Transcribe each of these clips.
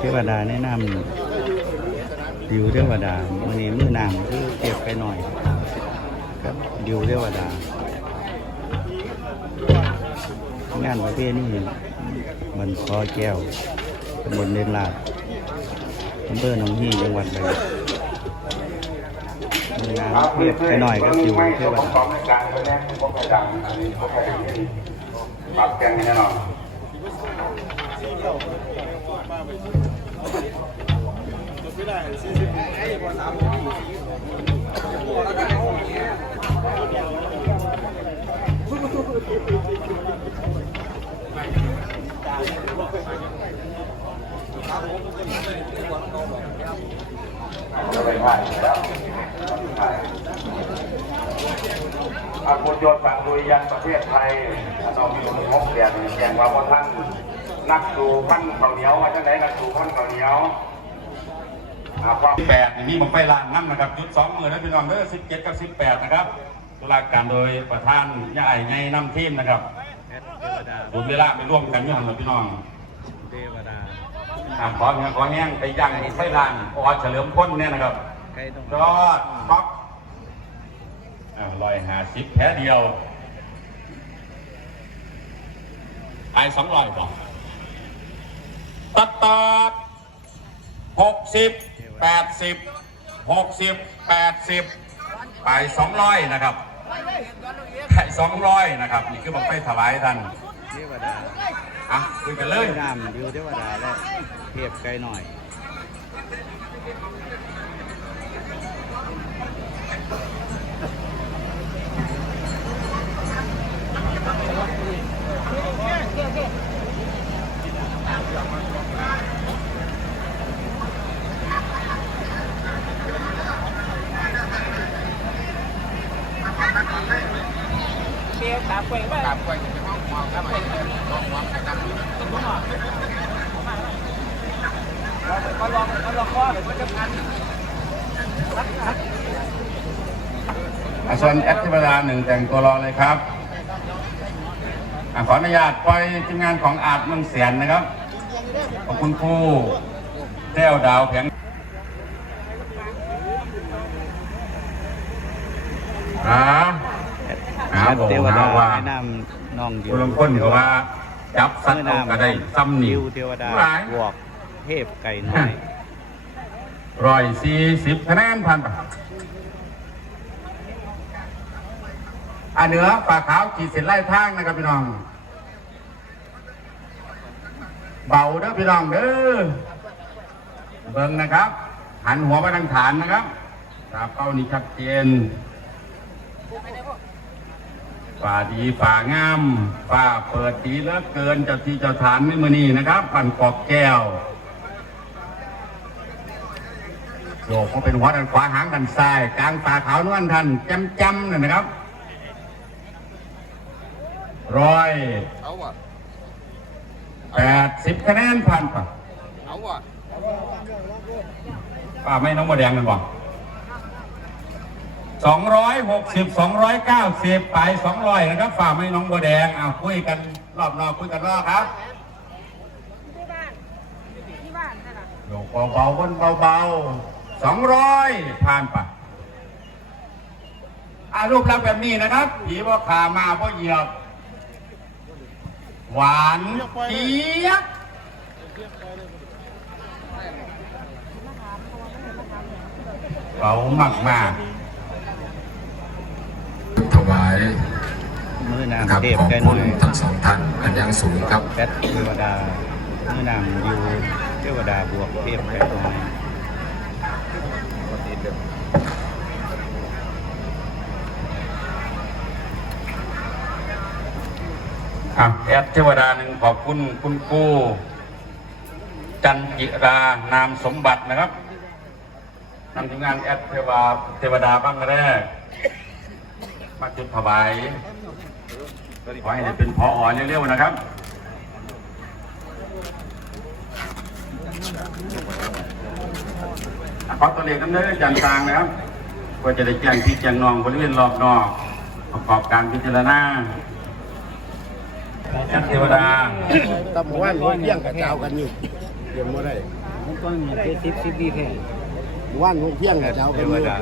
เทวดาแนะนำดิวเทวดามื่อนี้มือนำคือเก็บไปหน่อยครับดิวเทวดางานประเภทนี้มันคอแก้วตำบลเดนลาดอำเภอหนองฮีจังหวัดเลยมือนำเก็บไปหน่อยครับดิวเทวดาของในการไปแน่พวกกระดังอันนี้พวกกระดังนี่ปรับแกงแน่นอน อาคุณยนฝั่งดุยยันประเทศไทยเรามีคนพบเดียนแจ้งว่าพอท่านนักสู่พันข้าเหนียวมาจากไหนนักสู่พันข้าเหนียวความ แปดนี่มีบังไฟล่างน้ำนะครับยุดสองมือนะพี่น้องเด้อสิบเจ็ดกับสิบแปดนะครับตุลาการโดยประธานใหญ่ในน้ำทีมนะครับเทวดาดูเวลาไปร่วมกันอยู่หันเราพี่น้องเทวดาอ่าขอเงี้ยขอแห้งไปย่างไส้ล่างออเฉลิมพ้นเนี่ยนะครับใกล้ต้องยอดท็อปลอยหาสิบแค่เดียวขายสองร้อยบอกตัดตัดหกสิบ แปดสิบหกสิบแปดสิบขายสองร้อยนะครับขายสองร้อยนะครับ นี่คือบอกไปถวายท่านเทวดาอะคุยกันเลเทวยดามดิวเทวดาและเทพไกลหน่อยอาชนแอดทิวลาหนึ่งแต่งตัวรอเลยครับอขออนุญาตปล่อยทีมงานของอาจเมืองเสียนนะครับ ขอบคุณครูแก้วดาวแผงอ่า หาบอกเทวดาหาว่าแนะนำน้องดิวคุณลงพ้นเขาว่า จับสัตว์เอาก็ได้ซ้ำหนิดิวเทวดาหลายบวกเทพไก่น้อยร้อยสี่สิบคะแนนพันไปอ่าเหนือปลาขาวขีดเส้นไล่ทางนะครับพี่น้อง เบาเด้อพี่น้องเด้อเบิ่งนะครับ หันหัวไปทางฐานนะครับตาเป้านี่ชัดเจน ฝ่าดีฝ่างามฝ่าเปิดดีเหลือเกินเจ้าที่เจ้าฐานไม่มือนี่นะครับปั่นกอกแก้วโยกเขาเป็นหัวด้านขวาหางด้านซ้ายกลางตาขาวนวลท่านจำจำๆนั่นนะครับร้อยเอาว่ะแปดสิบคะแนนพันป่ะเอาว่ะป้าไม่น้องโมแดงมันบ อกสองร้อยหกสิบสองร้อยเก้าสิบไปสองร้อยนะครับฝ่าไม่น้องโมแดงเอาคุยกันรอบนอกคุยกันรอบครับที่บ้านที่บ้านนั่นแหละโยกเบาๆบนเบาๆสองร้อยผ่านป่ะอ่ารูปลักษณ์แบบนี้นะครับ ผีบ่ขามาบ่เหยียบ หวานเจี๊ยบเบามากมาก นะนำครับเทพขอบไก่คุน้ณอยทั้งสองท่านอันยังสูงครับแพทเทวดามือนำดิวเทวดาบวกเทพไก่น้อยอะแอดเทวดาหนึ่งขอบคุณคุณครูจันจิรานามสมบัตินะครับนำทีมงานแอดเทวาเทวดาบ้างแรก มาจุดถวาย ขอให้ได้เป็นพออ่อนเร็วๆนะครับอะขอตัวเลขน้ำเนื้อจันทางนะครับเพื่อจะได้แจ้งที่แจ้งนองบริเวณรอบนอก ประกอบการพิจารณาแอดเทวดาตำรวจเลี้ยงกับเจ้ากันอยู่เลี้ยงไม่ได้ก้อนเจ็ดสิบสิบปีแพงว่านหกเพียงเจ้าเทเป็นวมือดา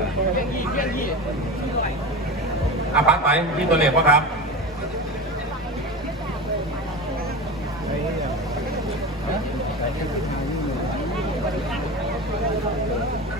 อะพักไปมีตัวเลขปะครับ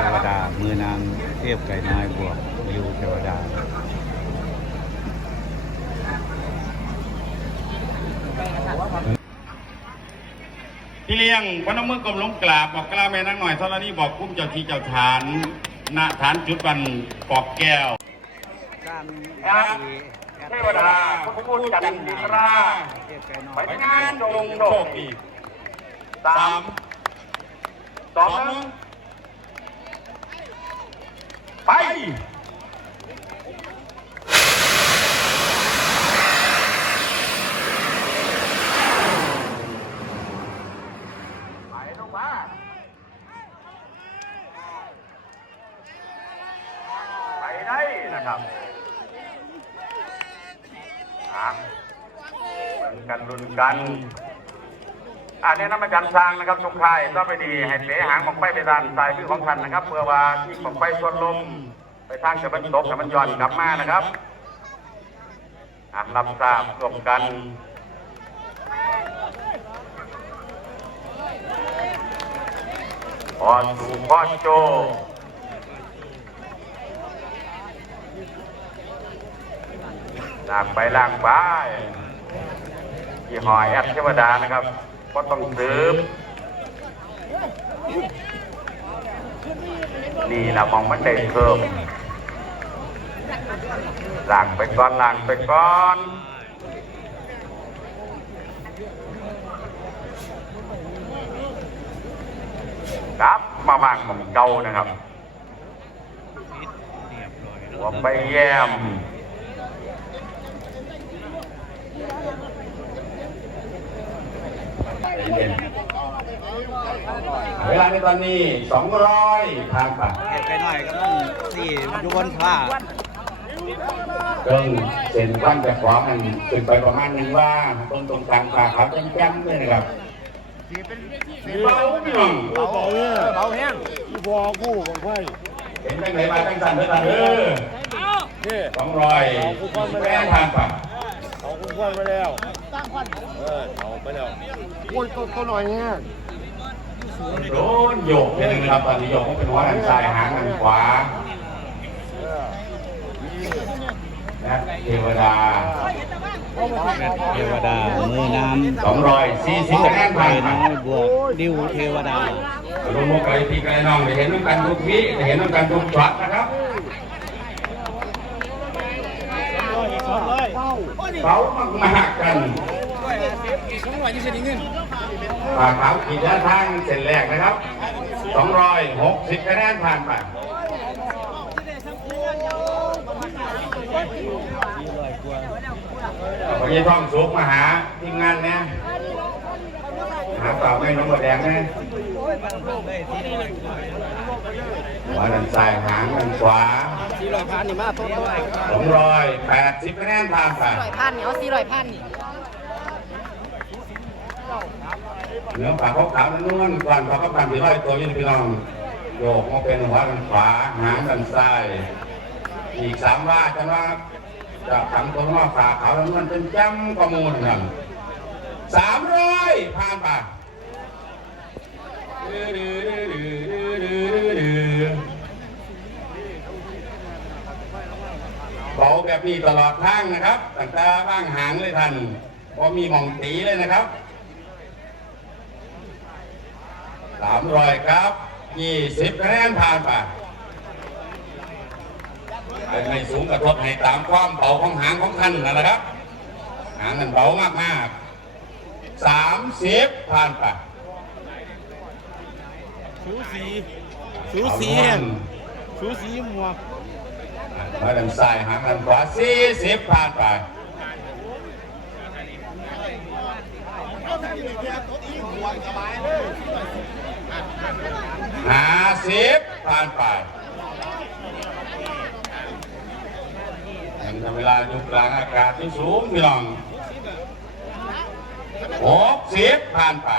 เทวดา มือนางเทพไก่น้อยบวกริวเทวดาพี่เลี้ยงพนมมือกลมลงกราบบอกกล้าแม่นังหน่อยธรณีบอกคุ้มเจ้าที่เจ้าฐานณฐานจุดบันปอกแก้วครับเทวดาพระพุทธจันทร์ดิราเทพไก่น้อไปงานจงโชคดีสามสองหนึ่ง ไปไปลงมาไปได้นะครับอะกันรุนกัน อันนี้น้ำมันจันทรางนะครับทุกท่ายก็ไปดีให้เสหางของไฟไปด้านสายมือของท่านนะครับเพื่อว่าที่ของไฟส่วนลม ไปทางจะมันตกจะมันย้อนกลับมานะครับอะรับทราบร่วมกันพอสู่พ่อโจลางไปล่างไปที่หอยแอดเทวดานะครับ ก็ต้องซื้อนี่นะมองมันได้เพิ่มล่างไปก่อนล่างไปก่อนครับมาบางของเก่านะครับหัวไปแย้ม เวลาในตอนนี้ 200ทางปัดเทพไก่น้อยก็ต้องสี่อยู่บนฟ้าเกิงเส้นวันจะขวามันขึ้นไปประมาณหนึงว่าตรงตรงกลางป่าเขาแจ้มๆเลยนะครับเบาพี่น้องเบาเนี่ยเบาแห้งที่อกูของไฟเห็นตั้งไหนมาตั้งสั่นเด้อสั่นเด้อสองร้อยแม่ทางปัดเอาคุณควันไปแล้ว ตั้งควันเออเอาไปแล้วโอ้ยตัวตัวหน่อยเนี่ยโดนโยกนิดนึงครับตอนนี้โยกเขาเป็นหัวทางซ้ายหางทางขวาและเทวดาเทวดามือนางสองร้อยสี่สิบคะแนนไก่ผ่านน้อยบวกดิวเทวดารวมกันพี่กันน้องได้เห็นน้ำกันทุกวิได้เห็นน้ำกันทุกช็อตนะครับเบามากๆกัน ปากขาวขีดด้านทางเส้นแรกนะครับสองร้อยหกสิบคะแนนผ่านไปวันนี้ท่องสุกมาหาทีมงานเนี่ยหาเปล่าไม่น้องบัวแดงเนี่ยหัวด้านซ้ายหางด้านขวาสี่ร้อยพันนี่มาต้นด้วยสองร้อยแปดสิบคะแนนผ่านไปร้อยพันนี่เอาสี่ร้อยพันนี่ เนื้อปลาเขาขาวนุ่นก่อนปลาเขาปั่นสี่ร้อยตัวยี่พี่น้องโยกมาเป็นหัวด้านขวาหางด้านซ้ายอีกสามว่าจะว่าจะขังตัวว่าปลาขาวนุ่นเป็นจ้ำประมูลกันสามร้อยผ่านไปเบาแบบนี้ตลอดทางนะครับตั้งแต่บ้างหางเลยท่านพอมีหม่องตีเลยนะครับ สามร้อยครับยี่สิบคะแนนผ่านไปเป็นไม่สูงกระทบให้ตามความเบาของหางของท่านนั่นแหละครับ หางนั้นเบามากมากสามสิบผ่านไปสูสีสูสีแห่งสูสีหมวกมาทางซ้ายหางทางขวาสี่สิบผ่านไป ห้าสิบผ่านไปยังทำเวลาอยู่กลางอากาศที่สูงพี่น้องหกสิบผ่านไป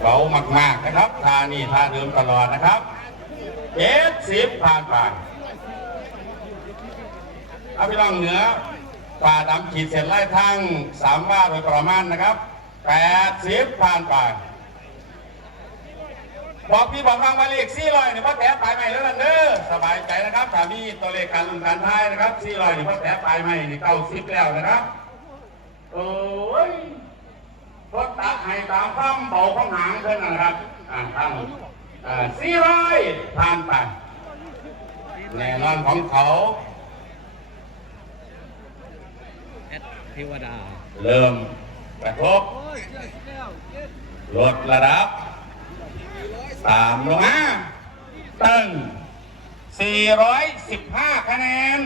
เบามากๆนะครับท่านี่ท่าเดิมตลอดนะครับเจ็ดสิบผ่านไปเอาพี่น้องเหนือฝ่าดำขีดเส้นไล่ทั้งสามว่าโดยประมาณนะครับ แปดสิบผ่านไปบอกพี่บอกฟังว่าเลขสี่ร้อยเนี่ยพ่อแถไปใหม่แล้วล่ะเด้อสบายใจนะครับถ้ามีตัวเลขการลุ้นการทายนะครับสี่ร้อยเนี่ยพ่อแถไปใหม่นี่เก้าสิบแล้วนะครับโอ้ยรถตักให้ตามความเบาของหางเท่านั้นนะครับอ่าตั้งสี่ร้อยผ่านไปแน่นอนของเขาเทวดา เริ่มกระทบ ลดระดับตามลงมาตึง415 คะแนน